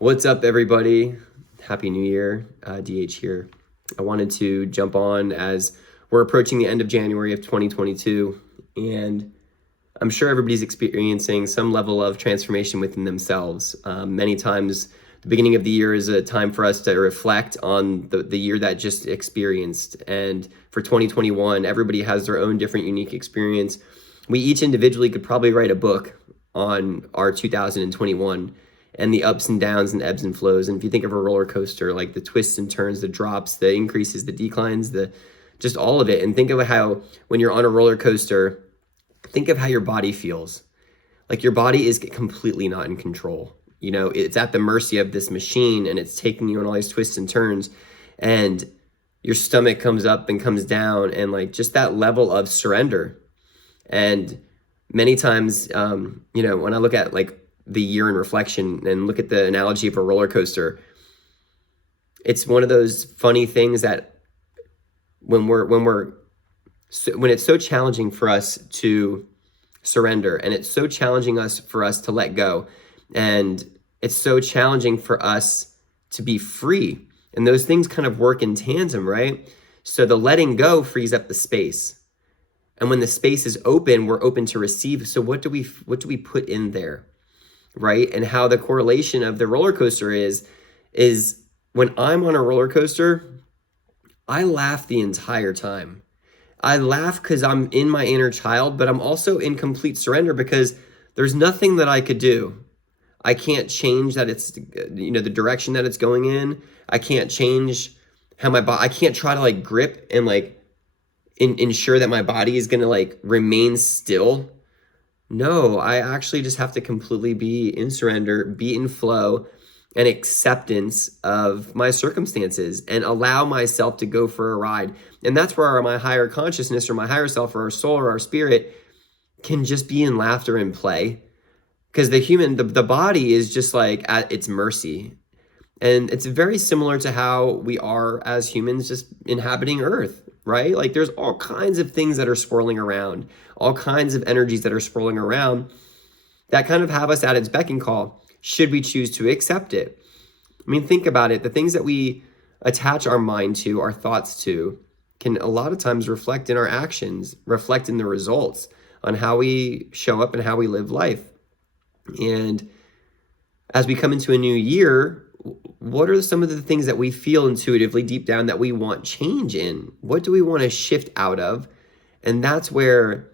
What's up, everybody? Happy New Year. DH here. I wanted to jump on as we're approaching the end of January of 2022, and I'm sure everybody's experiencing some level of transformation within themselves. Many times, the beginning of the year is a time for us to reflect on the year that just experienced. And for 2021, everybody has their own different unique experience. We each individually could probably write a book on our 2021 and the ups and downs and ebbs and flows. And if you think of a roller coaster, like the twists and turns, the drops, the increases, the declines, the just all of it. And think of how when you're on a roller coaster, think of how your body feels. Like your body is completely not in control. You know, it's at the mercy of this machine, and it's taking you on all these twists and turns, and your stomach comes up and comes down, and like just that level of surrender. And many times, when I look at like the year in reflection and look at the analogy of a roller coaster, it's one of those funny things that when it's so challenging for us to surrender, and it's so challenging for us to let go, and it's so challenging for us to be free, and those things kind of work in tandem, right? So the letting go frees up the space, and when the space is open, we're open to receive. So what do we put in there, right? And how the correlation of the roller coaster is when I'm on a roller coaster, I laugh the entire time. I laugh because I'm in my inner child, but I'm also in complete surrender because there's nothing that I could do. I can't change that it's, the direction that it's going in. I can't change how I can't try to like grip and like ensure that my body is going to like remain still. No, I actually just have to completely be in surrender, be in flow and acceptance of my circumstances, and allow myself to go for a ride. And that's where my higher consciousness or my higher self or our soul or our spirit can just be in laughter and play. Because the body is just like at its mercy. And it's very similar to how we are as humans just inhabiting Earth, right? Like there's all kinds of things that are swirling around, all kinds of energies that are swirling around that kind of have us at its beck and call, should we choose to accept it. I mean, think about it. The things that we attach our mind to, our thoughts to, can a lot of times reflect in our actions, reflect in the results on how we show up and how we live life. And as we come into a new year, what are some of the things that we feel intuitively deep down that we want change in? What do we want to shift out of? And that's where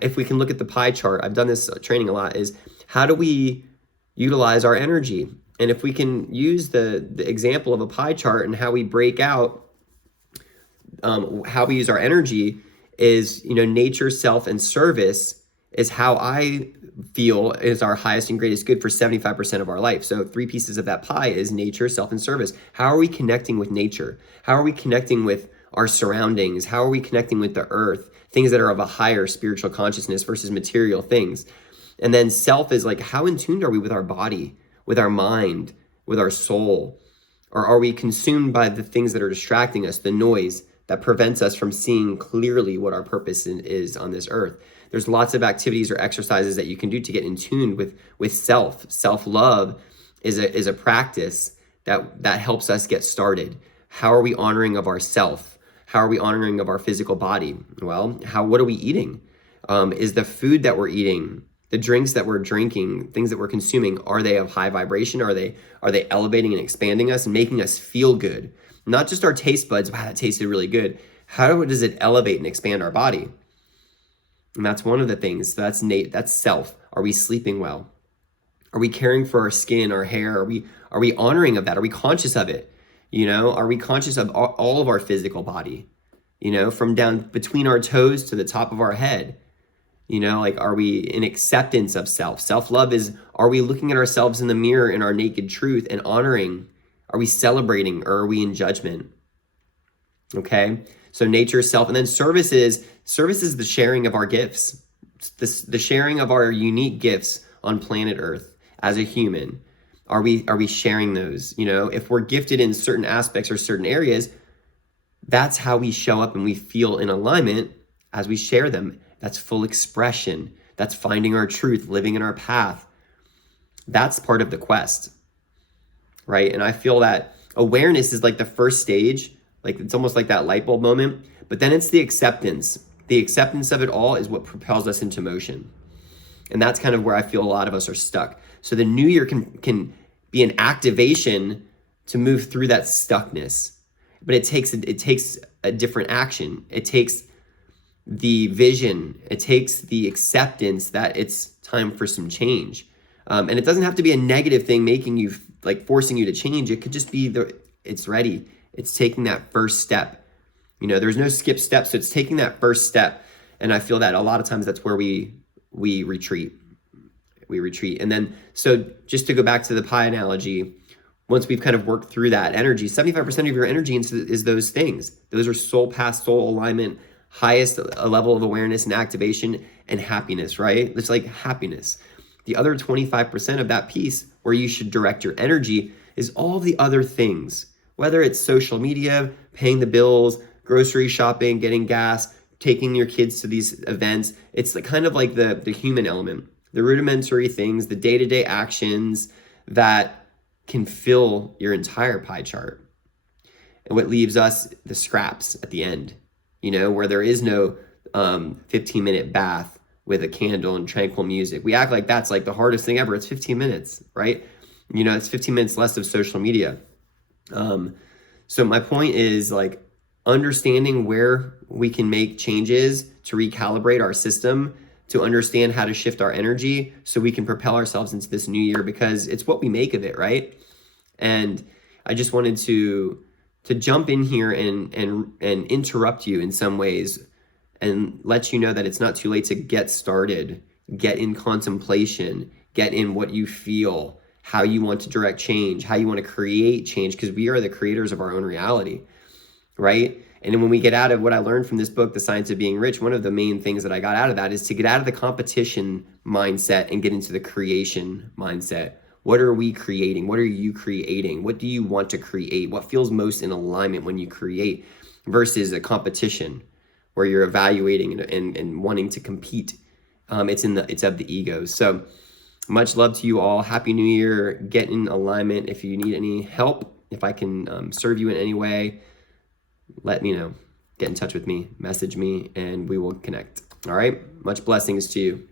if we can look at the pie chart, I've done this training a lot, is how do we utilize our energy? And if we can use the example of a pie chart and how we break out how we use our energy is, nature, self, and service is how I feel is our highest and greatest good for 75% of our life. So 3 pieces of that pie is nature, self, and service. How are we connecting with nature? How are we connecting with our surroundings? How are we connecting with the earth? Things that are of a higher spiritual consciousness versus material things. And then self is like, how in tune are we with our body, with our mind, with our soul? Or are we consumed by the things that are distracting us, the noise that prevents us from seeing clearly what our purpose is on this earth? There's lots of activities or exercises that you can do to get in tune with self. Self-love is a practice that helps us get started. How are we honoring of ourself? How are we honoring of our physical body? Well, what are we eating? Is the food that we're eating, the drinks that we're drinking, things that we're consuming, are they of high vibration? Are they elevating and expanding us and making us feel good? Not just our taste buds, wow, that tasted really good. How does it elevate and expand our body? And that's one of the things. That's self. Are we sleeping well? Are we caring for our skin, our hair? Are we honoring of that? Are we conscious of it? Are we conscious of all of our physical body? From down between our toes to the top of our head. Are we in acceptance of self? Self-love is, are we looking at ourselves in the mirror in our naked truth and honoring? Are we celebrating, or are we in judgment? Okay. So nature, self, and then service is the sharing of our gifts, the sharing of our unique gifts on planet Earth as a human. Are we sharing those? If we're gifted in certain aspects or certain areas, that's how we show up and we feel in alignment as we share them. That's full expression. That's finding our truth, living in our path. That's part of the quest, right? And I feel that awareness is like the first stage, like it's almost like that light bulb moment, but then it's the acceptance. The acceptance of it all is what propels us into motion. And that's kind of where I feel a lot of us are stuck. So the new year can be an activation to move through that stuckness. But it takes a different action. It takes the vision. It takes the acceptance that it's time for some change. And it doesn't have to be a negative thing making you, like forcing you to change. It could just be it's ready. It's taking that first step. There's no skip steps. So it's taking that first step. And I feel that a lot of times that's where we retreat. And then, so just to go back to the pie analogy, once we've kind of worked through that energy, 75% of your energy is those things. Those are soul path, soul alignment, highest level of awareness and activation, and happiness, right? It's like happiness. The other 25% of that piece where you should direct your energy is all the other things, whether it's social media, paying the bills, grocery shopping, getting gas, taking your kids to these events. It's kind of like the human element, the rudimentary things, the day-to-day actions that can fill your entire pie chart. And what leaves us, the scraps at the end, where there is no 15-minute bath with a candle and tranquil music. We act like that's like the hardest thing ever. It's 15 minutes, right? It's 15 minutes less of social media. So my point is like understanding where we can make changes to recalibrate our system, to understand how to shift our energy so we can propel ourselves into this new year, because it's what we make of it, right? And I just wanted to jump in here and interrupt you in some ways and let you know that it's not too late to get started, get in contemplation, get in what you feel, how you want to direct change, how you want to create change, because we are the creators of our own reality, right? And then when we get out of what I learned from this book, The Science of Being Rich, one of the main things that I got out of that is to get out of the competition mindset and get into the creation mindset. What are we creating? What are you creating? What do you want to create? What feels most in alignment when you create versus a competition where you're evaluating and wanting to compete? It's of the ego. So much love to you all. Happy New Year. Get in alignment. If you need any help, if I can serve you in any way, let me know. Get in touch with me, message me, and we will connect. All right. Much blessings to you.